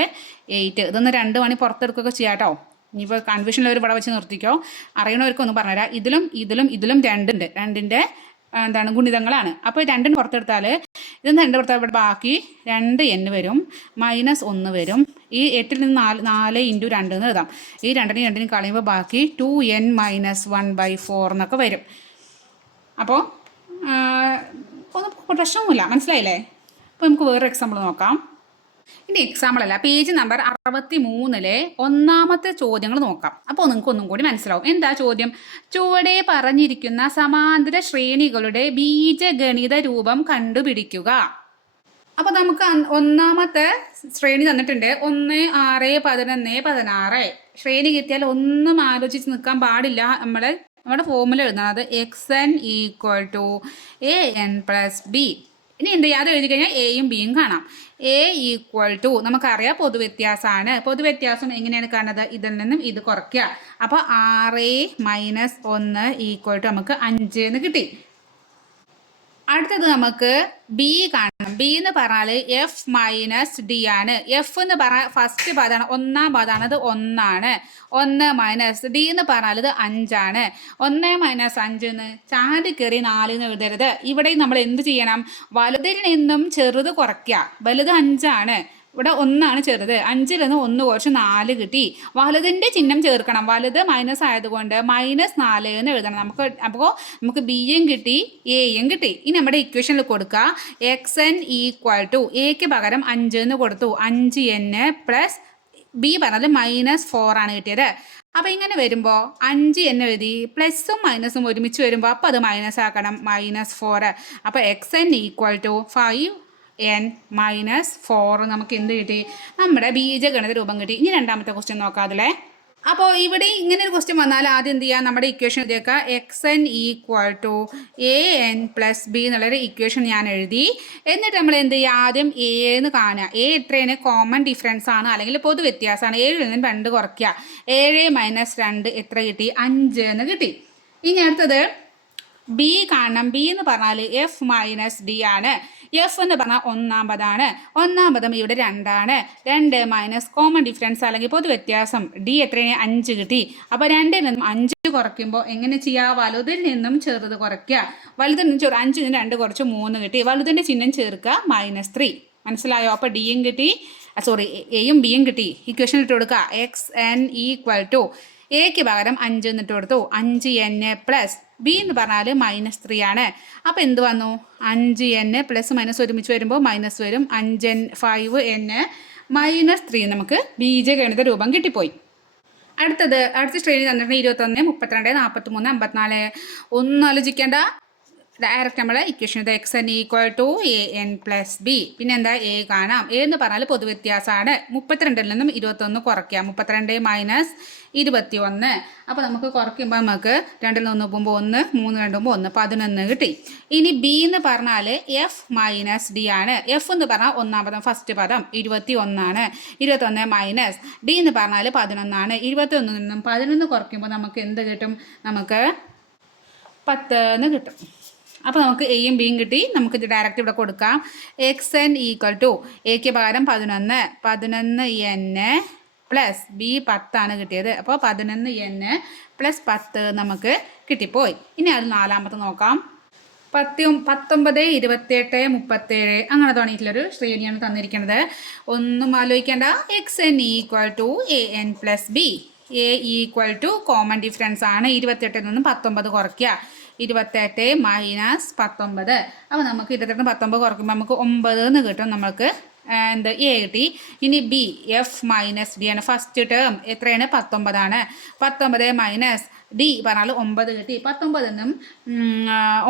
എയ്റ്റ് ഇതൊന്ന് രണ്ട് മണി പുറത്തെടുക്കുകയൊക്കെ ചെയ്യാം കേട്ടോ. ഇനിയിപ്പോൾ കൺഫ്യൂഷനിൽ ഒരു ഇവിടെ വെച്ച് നിർത്തിക്കോ. അറിയണവർക്കൊന്ന് പറഞ്ഞുതരാം. ഇതിലും ഇതിലും ഇതിലും രണ്ടുണ്ട്. രണ്ടിന്റെ എന്താണ് ഗുണിതങ്ങളാണ്. അപ്പോൾ രണ്ടിന് പുറത്തെടുത്താൽ ഇതൊന്ന് രണ്ട് പുറത്താൽ ഇവിടെ ബാക്കി രണ്ട് എൻ വരും. മൈനസ് ഒന്ന് വരും. ഈ എട്ടിൽ നിന്ന് നാല് നാല് ഇന്റു രണ്ട് എന്ന് എഴുതാം. ഈ രണ്ടിനും രണ്ടിനും കളയുമ്പോൾ ബാക്കി two N minus one by four എന്നൊക്കെ വരും. അപ്പോൾ ഒന്നും പ്രശ്നമൊന്നുമില്ല. മനസ്സിലായില്ലേ? അപ്പോൾ നമുക്ക് വേറെ എക്സാമ്പിൾ നോക്കാം. ഇനി എക്സാമ്പിൾ അല്ല പേജ് നമ്പർ അറുപത്തി മൂന്നിലെ ഒന്നാമത്തെ ചോദ്യങ്ങൾ നോക്കാം. അപ്പോൾ നിങ്ങൾക്ക് ഒന്നും കൂടി മനസ്സിലാവും. എന്താ ചോദ്യം? ചുവടെ പറഞ്ഞിരിക്കുന്ന സമാന്തര ശ്രേണികളുടെ ബീജഗണിത രൂപം കണ്ടുപിടിക്കുക. അപ്പോൾ നമുക്ക് ഒന്നാമത്തെ ശ്രേണി തന്നിട്ടുണ്ട്. ഒന്ന് ആറ് പതിനൊന്ന് പതിനാറ്. ശ്രേണി കിട്ടിയാൽ ഒന്നും ആലോചിച്ച് നിൽക്കാൻ പാടില്ല. നമ്മൾ നമ്മുടെ ഫോമുല എഴുതുന്നത് X N equal to A N plus B ഇനി എന്ത് ചെയ്യാതെ എഴുതി കഴിഞ്ഞാൽ എയും ബിയും കാണാം. എ ഈക്വൽ ടു നമുക്കറിയാം പൊതുവ്യത്യാസമാണ്. പൊതുവ്യത്യാസം എങ്ങനെയാണ് കാണുന്നത്? ഇതിൽ നിന്നും ഇത് കുറയ്ക്കുക. അപ്പോൾ ആറ് മൈനസ് ഒന്ന് ഈക്വൽ ടു നമുക്ക് അഞ്ച് എന്ന് കിട്ടി. അടുത്തത് നമുക്ക് ബി കാണണം. ബി എന്ന് പറഞ്ഞാൽ എഫ് മൈനസ് ഡി ആണ്. എഫ് എന്ന് പറഞ്ഞാൽ ഫസ്റ്റ് പദമാണ് ഒന്നാം പദമാണ് അത് ഒന്നാണ്. ഒന്ന് മൈനസ് ഡി എന്ന് പറഞ്ഞാൽ ഇത് അഞ്ചാണ്. ഒന്ന് മൈനസ് അഞ്ച് എന്ന് ചാടി കയറി നാല് എന്ന് എഴുതരുത്. ഇവിടെ നമ്മൾ എന്ത് ചെയ്യണം? വലുതിൽ നിന്നും ചെറുത് കുറയ്ക്കുക. വലുത് അഞ്ചാണ്. ഇവിടെ ഒന്നാണ് ചെറുത്. അഞ്ചിൽ നിന്ന് ഒന്ന് കുറച്ച് നാല് കിട്ടി. വലുതിന്റെ ചിഹ്നം ചേർക്കണം. വലുത് മൈനസ് ആയതുകൊണ്ട് മൈനസ് നാല് എന്ന് എഴുതണം. നമുക്ക് അപ്പോൾ നമുക്ക് ബിയും കിട്ടി എയും കിട്ടി. ഇനി നമ്മുടെ ഇക്വേഷനിൽ കൊടുക്കുക എക്സ് എൻ ഈക്വൽ ടു എക്ക് പകരം അഞ്ച് എന്ന് കൊടുത്തു. അഞ്ച് എൻ പ്ലസ് ബി പറഞ്ഞത് മൈനസ് ഫോർ ആണ് കിട്ടിയത്. അപ്പോൾ ഇങ്ങനെ വരുമ്പോൾ അഞ്ച് എന്ന് എഴുതി പ്ലസും മൈനസും ഒരുമിച്ച് വരുമ്പോൾ അപ്പോൾ അത് മൈനസ് ആക്കണം. മൈനസ് ഫോർ അപ്പോൾ X N equal to five N minus four നമുക്ക് എന്ത് കിട്ടി? നമ്മുടെ ബീജഗണിത രൂപം കിട്ടി. ഇനി രണ്ടാമത്തെ ക്വസ്റ്റ്യൻ നോക്കാം അതിലെ. അപ്പോൾ ഇവിടെ ഇങ്ങനെ ഒരു ക്വസ്റ്റ്യൻ വന്നാൽ ആദ്യം എന്ത് ചെയ്യുക നമ്മുടെ equation എഴുതിയേക്കുക X N equal to A N plus B എന്നുള്ളൊരു ഇക്വേഷൻ ഞാൻ എഴുതി. എന്നിട്ട് നമ്മൾ എന്ത് ചെയ്യുക? ആദ്യം എ എന്ന് കാണുക. എ എത്രയാണ് കോമൺ ഡിഫറൻസ് ആണ്. അല്ലെങ്കിൽ പൊതു വ്യത്യാസമാണ്. ഏഴിൽ നിന്നും രണ്ട് കുറയ്ക്കുക. ഏഴ് മൈനസ് രണ്ട് എത്ര കിട്ടി? അഞ്ച് എന്ന് കിട്ടി. ഇനി അടുത്തത് ബി കാണണം. ബി എന്ന് പറഞ്ഞാൽ എഫ് മൈനസ് ഡി ആണ്. എഫ് എന്ന് പറഞ്ഞാൽ ഒന്നാമതാണ്. ഒന്നാമതും ഇവിടെ രണ്ടാണ്. രണ്ട് മൈനസ് കോമൺ ഡിഫറൻസ് അല്ലെങ്കിൽ പൊതു വ്യത്യാസം ഡി എത്രയാണ്? അഞ്ച് കിട്ടി. അപ്പോൾ രണ്ടിൽ നിന്നും അഞ്ച് കുറയ്ക്കുമ്പോൾ എങ്ങനെ ചെയ്യുക വലുതിൽ നിന്നും ചെറുത് കുറയ്ക്കുക. വലുതിൽ നിന്നും ചെറു അഞ്ചിൽ നിന്ന് രണ്ട് കുറച്ച് മൂന്ന് കിട്ടി. വലുതിന്റെ ചിഹ്നം ചേർക്കുക. മൈനസ് ത്രീ മനസ്സിലായോ? അപ്പോൾ ഡിയും കിട്ടി. സോറി എയും ബിയും കിട്ടി. ഇക്വേഷൻ ഇട്ട് കൊടുക്കുക. എക്സ് എൻ ഈക്വൽ ടു എക്ക് പകരം അഞ്ച് എന്നിട്ട് കൊടുത്തു. അഞ്ച് എൻ എ പ്ലസ് ബി എന്ന് പറഞ്ഞാൽ മൈനസ് ത്രീ ആണ്. അപ്പോൾ എന്ത് വന്നു? അഞ്ച് എൻ പ്ലസ് മൈനസ് ഒരുമിച്ച് വരുമ്പോൾ മൈനസ് വരും. അഞ്ച് N five N minus three നമുക്ക് ബീജഗണിത രൂപം കിട്ടിപ്പോയി. അടുത്തത് അടുത്ത ശ്രേണി തന്നിട്ടുണ്ട് ഇരുപത്തൊന്ന് മുപ്പത്തിരണ്ട് നാൽപ്പത്തി മൂന്ന് അമ്പത്തിനാല്. ഒന്നും ആലോചിക്കേണ്ട. ഡയറക്റ്റ് നമ്മൾ ഇക്വേഷൻ ഇത് X N equal to A N plus B പിന്നെ എന്താ? എ കാണാം. എ എന്ന് പറഞ്ഞാൽ പൊതുവ്യത്യാസമാണ് മുപ്പത്തിരണ്ടിൽ നിന്നും ഇരുപത്തൊന്ന് കുറയ്ക്കുക മുപ്പത്തിരണ്ട് മൈനസ് ഇരുപത്തി ഒന്ന് അപ്പോൾ നമുക്ക് കുറയ്ക്കുമ്പോൾ നമുക്ക് രണ്ടിൽ നിന്ന് പോകുമ്പോൾ ഒന്ന് മൂന്ന് രണ്ടുമ്പോൾ ഒന്ന് പതിനൊന്ന് കിട്ടി. ഇനി ബി എന്ന് പറഞ്ഞാൽ എഫ് മൈനസ് ഡി ആണ്. എഫ് എന്ന് പറഞ്ഞാൽ ഒന്നാം പദം ഫസ്റ്റ് പദം ഇരുപത്തി ഒന്നാണ് ഇരുപത്തൊന്ന് മൈനസ് ഡി എന്ന് പറഞ്ഞാൽ പതിനൊന്നാണ്. ഇരുപത്തി ഒന്നിൽ നിന്നും പതിനൊന്ന് കുറയ്ക്കുമ്പോൾ നമുക്ക് എന്ത് കിട്ടും? നമുക്ക് പത്ത് എന്ന് കിട്ടും. അപ്പോൾ നമുക്ക് എയും ബിയും കിട്ടി. നമുക്ക് ഡയറക്റ്റ് ഇവിടെ കൊടുക്കാം. എക്സ് എൻ ഈക്വൽ ടു എക്ക് പകരം പതിനൊന്ന്. പതിനൊന്ന് എൻ പ്ലസ് ബി പത്താണ് കിട്ടിയത്. അപ്പോൾ പതിനൊന്ന് എൻ പ്ലസ് പത്ത് നമുക്ക് കിട്ടിപ്പോയി. ഇനി അത് നാലാമത്തെ നോക്കാം. പത്തി പത്തൊമ്പത് ഇരുപത്തിയെട്ട് മുപ്പത്തേഴ് അങ്ങനെ തുടങ്ങിയിട്ടുള്ളൊരു ശ്രേണിയാണ് തന്നിരിക്കുന്നത്. ഒന്നും ആലോചിക്കേണ്ട. X N equal to A N plus B A equal to common difference ആണ്. ഇരുപത്തെട്ടിൽ നിന്ന് പത്തൊമ്പത് കുറയ്ക്കുക. ഇരുപത്തെട്ട് മൈനസ് പത്തൊമ്പത്. അപ്പോൾ നമുക്ക് ഇരുപത്തെട്ട് പത്തൊമ്പത് കുറയ്ക്കുമ്പോൾ നമുക്ക് ഒമ്പത് എന്ന് കിട്ടും നമുക്ക് എന്ത്? എ കിട്ടി. ഇനി ബി എഫ് മൈനസ് ഡി ആണ് ഫസ്റ്റ് ടേം എത്രയാണ്? പത്തൊമ്പതാണ് പത്തൊമ്പത് മൈനസ് ഡി പറഞ്ഞാൽ ഒമ്പത് കിട്ടി. പത്തൊമ്പതെന്നും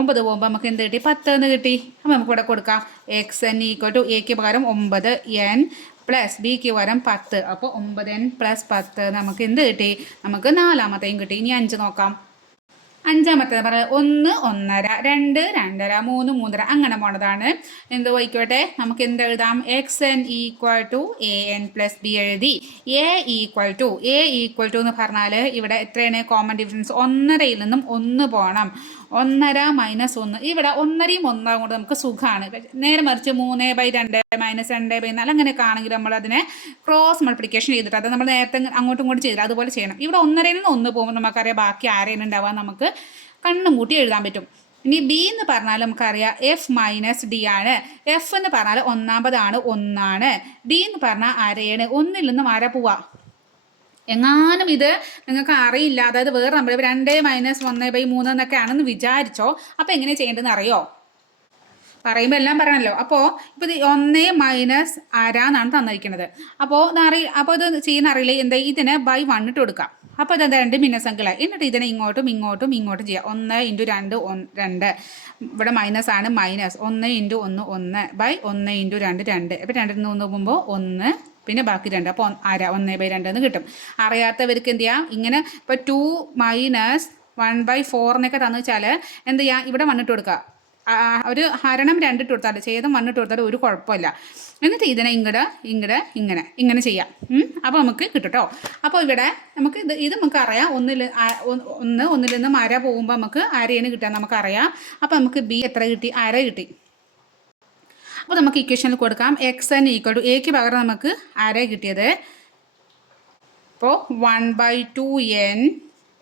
ഒമ്പത് പോകുമ്പോൾ നമുക്ക് എന്ത് കിട്ടി? പത്ത് എന്ന് കിട്ടി. അപ്പോൾ നമുക്ക് ഇവിടെ കൊടുക്കാം. എക്സ് എൻ ഈക്വൽ ടു എക്ക് പകരം ഒമ്പത് എൻ പ്ലസ് ബിക്ക് പകരം പത്ത്. അപ്പോൾ ഒമ്പത് എൻ പ്ലസ് പത്ത് നമുക്ക് എന്ത് കിട്ടി? നമുക്ക് നാലാമത്തെയും കിട്ടി. ഇനി അഞ്ച് നോക്കാം. അഞ്ചാമത്തേത് പറയുന്നത് ഒന്ന് ഒന്നര രണ്ട് രണ്ടര മൂന്ന് മൂന്നര. അങ്ങനെ പോണതാണ്. എന്ത് പോയിക്കോട്ടെ? നമുക്ക് എന്ത് എഴുതാം? X N equal to A N plus B എഴുതി. A equal to A equal to എന്ന് പറഞ്ഞാൽ ഇവിടെ എത്രയാണ്? കോമൺ ഡിഫറൻസ് ഒന്നരയിൽ നിന്നും ഒന്ന് പോകണം ഒന്നര മൈനസ് ഒന്ന്. ഇവിടെ ഒന്നരയും ഒന്നാം കൊണ്ട് നമുക്ക് സുഖമാണ് നേരെ മറിച്ച് മൂന്ന് ബൈ രണ്ട് മൈനസ് രണ്ട് ബൈ നാല് അങ്ങനെയൊക്കെ ആണെങ്കിൽ നമ്മൾ അതിനെ ക്രോസ് മൾട്ടിപ്ലിക്കേഷൻ ചെയ്തിട്ട് അത് നമ്മൾ നേരത്തെ അങ്ങോട്ടും ഇങ്ങോട്ടും ചെയ്തില്ല അതുപോലെ ചെയ്യണം. ഇവിടെ ഒന്നരയിൽ നിന്ന് ഒന്ന് പോകുമ്പോൾ നമുക്കറിയാം ബാക്കി ആരെയും ഉണ്ടാവാൻ നമുക്ക് കണ്ണും കൂട്ടി എഴുതാൻ പറ്റും. ഇനി ബി എന്ന് പറഞ്ഞാൽ നമുക്കറിയാം എഫ് മൈനസ് ഡി ആണ്. എഫ് എന്ന് പറഞ്ഞാൽ ഒന്നാമതാണ് ഒന്നാണ്. ഡി എന്ന് പറഞ്ഞാൽ അരയാണ്. ഒന്നിൽ നിന്നും അര പോവാ? എങ്ങാനും ഇത് നിങ്ങൾക്ക് അറിയില്ല. അതായത് വേറെ നമ്മൾ രണ്ട് മൈനസ് ഒന്ന് ബൈ മൂന്ന് എന്നൊക്കെ ആണെന്ന് വിചാരിച്ചോ. അപ്പോൾ എങ്ങനെ ചെയ്യേണ്ടതെന്ന് അറിയോ? പറയുമ്പോൾ എല്ലാം പറയണല്ലോ. അപ്പോൾ ഇപ്പോൾ ഇത് ഒന്ന് മൈനസ് അര എന്നാണ് തന്നിരിക്കുന്നത് അപ്പോൾ അറി അപ്പോൾ ഇത് ചെയ്യുന്ന അറിയില്ല? എന്താ? ഇതിന് ബൈ വൺ ഇട്ട് കൊടുക്കാം. അപ്പോൾ ഇത് രണ്ട് ഭിന്നസംഖ്യകളായി എന്നിട്ട് ഇതിനെ ഇങ്ങോട്ടും ഇങ്ങോട്ടും ഇങ്ങോട്ടും ചെയ്യാം. ഒന്ന് ഇന്റു രണ്ട് രണ്ട്. ഇവിടെ മൈനസ് ആണ് മൈനസ് ഒന്ന് ഇന്റു ഒന്ന് ഒന്ന് ബൈ ഒന്ന് ഇന്റു രണ്ട് രണ്ട്. അപ്പോൾ രണ്ടിൽ നിന്ന് പോകുമ്പോൾ ഒന്ന് പിന്നെ ബാക്കി രണ്ട്. അപ്പോൾ അര ഒന്ന് ബൈ രണ്ട് എന്ന് കിട്ടും. അറിയാത്തവർക്ക് എന്ത് ചെയ്യാം? ഇങ്ങനെ ഇപ്പോൾ two minus one by four എന്നൊക്കെ തന്നു വെച്ചാൽ എന്ത് ചെയ്യാം? ഇവിടെ വന്നിട്ട് കൊടുക്കുക. ഒരു ഹരണം രണ്ടിട്ട് കൊടുത്താൽ ചെയ്തും വണ്ണിട്ട് കൊടുത്താൽ ഒരു കുഴപ്പമില്ല. എന്നിട്ട് ഇതിനെ ഇങ്ങടെ ഇങ്ങടെ ഇങ്ങനെ ഇങ്ങനെ ചെയ്യാം. അപ്പോൾ നമുക്ക് കിട്ടും അപ്പോൾ ഇവിടെ നമുക്ക് ഇത് ഇത് നമുക്ക് അറിയാം. ഒന്നിൽ ഒന്ന് ഒന്നിൽ നിന്നും അര പോകുമ്പോൾ നമുക്ക് അരയാണ് കിട്ടുക? നമുക്കറിയാം. അപ്പോൾ നമുക്ക് ബി എത്ര കിട്ടി? അര കിട്ടി. അപ്പോൾ നമുക്ക് ഇക്വേഷനിൽ കൊടുക്കാം. എക്സ് എൻ ഈക്വൽ ടു എക്ക് പകരം നമുക്ക് ആരെ കിട്ടിയത്? അപ്പോൾ one by two N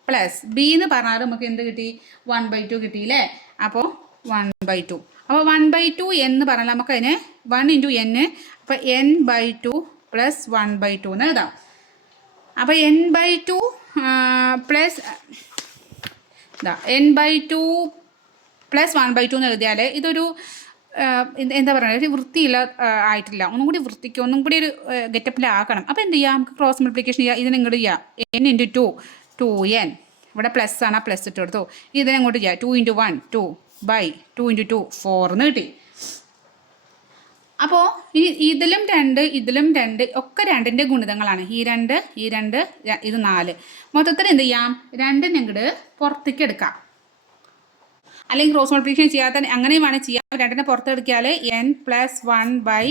plus B എന്ന് പറഞ്ഞാൽ നമുക്ക് എന്ത് കിട്ടി? വൺ ബൈ ടു കിട്ടിയില്ലേ അപ്പോൾ വൺ ബൈ ടു അപ്പോൾ വൺ ബൈ ടു എന്ന് പറഞ്ഞാൽ നമുക്ക് അതിന് വൺ ഇന്റു എൻ അപ്പോൾ N by two plus one by two എന്ന് എഴുതാം. അപ്പോൾ N by two plus N by two plus one by two എന്ന് എഴുതിയാൽ ഇതൊരു എന്താ പറയുക ഒരു വൃത്തിയില്ല ആയിട്ടില്ല. ഒന്നും കൂടി വൃത്തിക്ക് ഒന്നും കൂടി ഒരു ഗെറ്റപ്പിലാക്കണം. അപ്പോൾ എന്ത് ചെയ്യാം? നമുക്ക് ക്രോസ് മൾട്ടിപ്ലിക്കേഷൻ ചെയ്യാം. ഇതിനെ ഇങ്ങോട്ട് ചെയ്യാം. N into two two N ഇവിടെ പ്ലസ് ആണ് ആ പ്ലസ് ഇട്ട് കൊടുത്തു. ഇതിനെ അങ്ങോട്ട് ചെയ്യാം. Two into one two by two into two four എന്ന് കിട്ടി. അപ്പോൾ ഈ ഇതിലും രണ്ട് ഇതിലും രണ്ട് ഒക്കെ രണ്ടിന്റെ ഗുണിതങ്ങളാണ്. ഈ രണ്ട് ഈ രണ്ട് ഇത് നാല്. മൊത്തത്തിൽ എന്ത് ചെയ്യാം? രണ്ടിനെ ഇങ്ങോട്ട് പുറത്തേക്ക് എടുക്കാം. അല്ലെങ്കിൽ ക്രോസ് മൾട്ടിപ്ലിക്കേഷൻ ചെയ്യാത്ത അങ്ങനെയും വേണമെങ്കിൽ ചെയ്യാം. രണ്ടിനെ പുറത്തെടുക്കിയാൽ എൻ പ്ലസ് വൺ ബൈ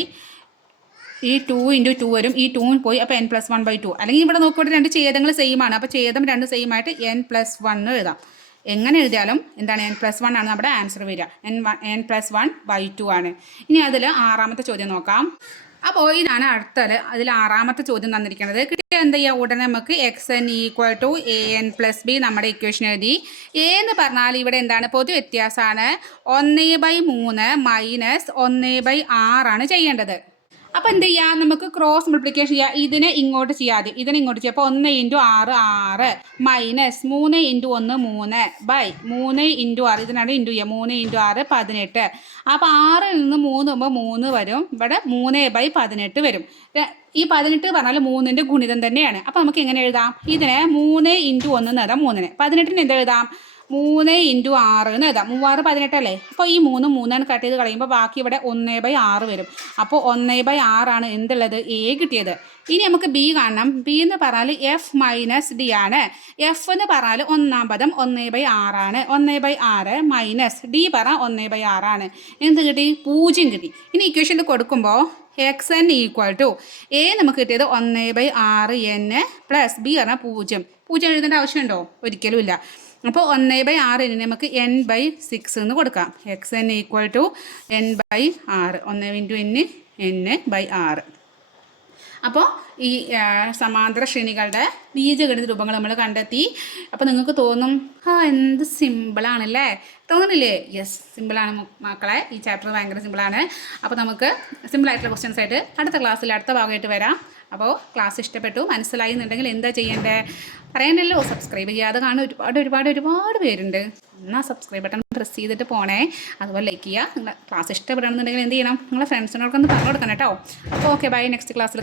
ഈ ടു ഇന്റു ടു വരും. ഈ ടൂ പോയി. അപ്പോൾ N plus one by two അല്ലെങ്കിൽ ഇവിടെ നോക്കുമ്പോൾ രണ്ട് ഛേദങ്ങൾ സെയിം ആണ്. അപ്പോൾ ഛേദം രണ്ട് സെയിം ആയിട്ട് എൻ പ്ലസ് വൺ എഴുതാം. എങ്ങനെ എഴുതിയാലും എന്താണ് എൻ പ്ലസ് വൺ ആണ് നമ്മുടെ ആൻസർ വരിക. N one N plus one by two ആണ്. ഇനി അതിൽ ആറാമത്തെ ചോദ്യം നോക്കാം. അപ്പോൾ ഇതാണ് അടുത്തത്. അതിൽ ആറാമത്തെ ചോദ്യം തന്നിരിക്കുന്നത്. കിട്ടിയ എന്ത് ചെയ്യുക ഉടനെ നമുക്ക് X N equal to A N plus B നമ്മുടെ ഇക്വേഷൻ എഴുതി. എ എന്ന് പറഞ്ഞാൽ ഇവിടെ എന്താണ്? പൊതു വ്യത്യാസമാണ്. ഒന്ന് ബൈ മൂന്ന് മൈനസ് ഒന്ന് ബൈ ആറാണ് ചെയ്യേണ്ടത്. അപ്പോൾ എന്ത് ചെയ്യാം? നമുക്ക് ക്രോസ് മൾട്ടിപ്ലിക്കേഷൻ ചെയ്യാം. ഇതിനെ ഇങ്ങോട്ട് ചെയ്യാതെ ഇതിനെ ഇങ്ങോട്ട് ചെയ്യാം. അപ്പോൾ ഒന്ന് ഇന്റു ആറ് ആറ്. മൈനസ് മൂന്ന് ഇന്റു ഒന്ന് മൂന്ന്. ബൈ. മൂന്ന് ഇന്റു ആറ്. ഇതിനാണ് ഇന്റു ചെയ്യുക മൂന്ന് ഇന്റു ആറ് പതിനെട്ട്. അപ്പോൾ ആറിൽ നിന്ന് മൂന്ന് പോകുമ്പോൾ മൂന്ന് വരും. ഇവിടെ മൂന്ന് ബൈ പതിനെട്ട് വരും. ഈ പതിനെട്ട് പറഞ്ഞാൽ മൂന്നിന്റെ ഗുണിതം തന്നെയാണ്. അപ്പോൾ നമുക്ക് എങ്ങനെ എഴുതാം? ഇതിനെ മൂന്ന് ഇന്റു ഒന്ന് എന്ന് എഴുതാം. മൂന്നിന്. പതിനെട്ടിന് എന്ത് എഴുതാം? മൂന്ന് ഇന്റു ആറ് എന്ന് എഴുതാം. മൂവാറ് പതിനെട്ടല്ലേ അപ്പോൾ ഈ മൂന്ന് മൂന്നാണ് കട്ട് ചെയ്ത് കളയുമ്പോൾ ബാക്കി ഇവിടെ ഒന്ന് ബൈ ആറ് വരും. അപ്പോൾ ഒന്ന് ബൈ ആറാണ് എന്തുള്ളത്? എ കിട്ടിയത്. ഇനി നമുക്ക് ബി കാണണം. ബി എന്ന് പറഞ്ഞാൽ എഫ് മൈനസ് ഡി ആണ്. എഫ് എന്ന് പറഞ്ഞാൽ ഒന്നാം പദം ഒന്ന് ബൈ ആറാണ് ഒന്ന് ബൈ ആറ് മൈനസ് ഡി പറ ഒന്ന് ബൈ ആറാണ് എന്ത് കിട്ടി? പൂജ്യം കിട്ടി. ഇനി ഇക്വേഷനിൽ കൊടുക്കുമ്പോൾ X N equal to A നമുക്ക് കിട്ടിയത് ഒന്ന് ബൈ ആറ് എൻ പ്ലസ് ബി പറഞ്ഞാൽ പൂജ്യം. പൂജ്യം എഴുതേണ്ട ആവശ്യമുണ്ടോ? ഒരിക്കലും ഇല്ല. അപ്പോൾ ഒന്ന് ബൈ ആറിന് നമുക്ക് എൻ ബൈ സിക്സ് എന്ന് കൊടുക്കാം. X N equal to N by ആറ് ഒന്ന് ഇന്റു എൻ എൻ ബൈ ആറ് അപ്പോൾ ഈ സമാന്തര ശ്രേണികളുടെ ബീജഗണിത രൂപങ്ങൾ നമ്മൾ കണ്ടെത്തി. അപ്പോൾ നിങ്ങൾക്ക് തോന്നും ആ എന്ത് സിമ്പിളാണല്ലേ തോന്നുന്നില്ലേ? യെസ് സിമ്പിളാണ് മക്കളെ. ഈ ചാപ്റ്റർ ഭയങ്കര സിമ്പിളാണ് അപ്പോൾ നമുക്ക് സിമ്പിളായിട്ടുള്ള ക്വസ്റ്റ്യൻസ് ആയിട്ട് അടുത്ത ക്ലാസ്സിൽ അടുത്ത ഭാഗമായിട്ട് വരാം. അപ്പോൾ ക്ലാസ് ഇഷ്ടപ്പെട്ടു മനസ്സിലായി എന്നുണ്ടെങ്കിൽ എന്താ ചെയ്യേണ്ടേ? പറയണ്ടല്ലോ സബ്സ്ക്രൈബ് ചെയ്യാതെ കാണും ഒരുപാട് ഒരുപാട് ഒരുപാട് പേരുണ്ട്. എന്നാൽ സബ്സ്ക്രൈബ് ബട്ടൺ പ്രസ് ചെയ്തിട്ട് പോണേ. അതുപോലെ ലൈക്ക് ചെയ്യുക. നിങ്ങളുടെ ക്ലാസ് ഇഷ്ടപ്പെടുകയാണെന്നുണ്ടെങ്കിൽ എന്ത് ചെയ്യണം? നിങ്ങളെ ഫ്രണ്ട്സിനോടൊക്കെ ഒന്ന് പറഞ്ഞു കൊടുക്കണം കേട്ടോ. അപ്പോൾ ഓക്കെ ബൈ നെക്സ്റ്റ് ക്ലാസ്സിൽ